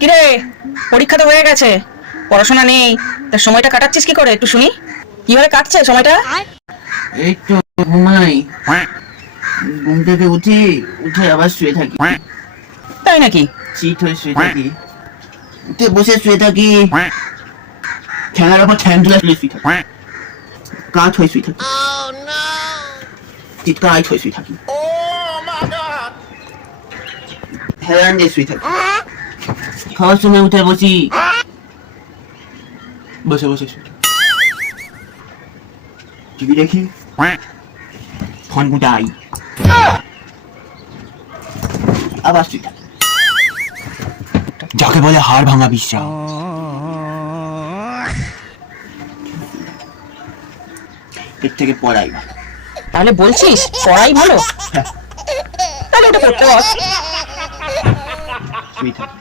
কিরে, পরীক্ষা তো হয়ে গেছে, পড়াশোনা নেই, তার সময়টা কাটাচ্ছিস কি করে একটু শুনি। কিভাবে কাটছে সময়টা? এই তো ঘুমাই, ঘুম থেকে উঠি, উঠে আবার শুয়ে থাকি, তাই নাকি? চিট হয়ে শুয়ে থাকি, উঠে বসে শুয়ে থাকি, ঠ্যাঙার ওপর ঠ্যাং তুলে শুয়ে থাকি, কাঠ হয়ে শুয়ে থাকি, চিৎকার হয়ে শুয়ে থাকি, হেলান দিয়ে শুয়ে থাকি। খাওয়ার সময় উঠে বসি, বসে বসে শুয়ে থাকি। টিভি দেখি, ফোন গুটাই, আবার শুয়ে থাকি। যাকে বলে হাড় ভাঙা বিশ্বাস। এর থেকে পড়াই ভালো। তাহলে বলছিস পড়াই ভালো? হ্যাঁ, তাহলে ওটা করতে বল। শুয়ে থাকি।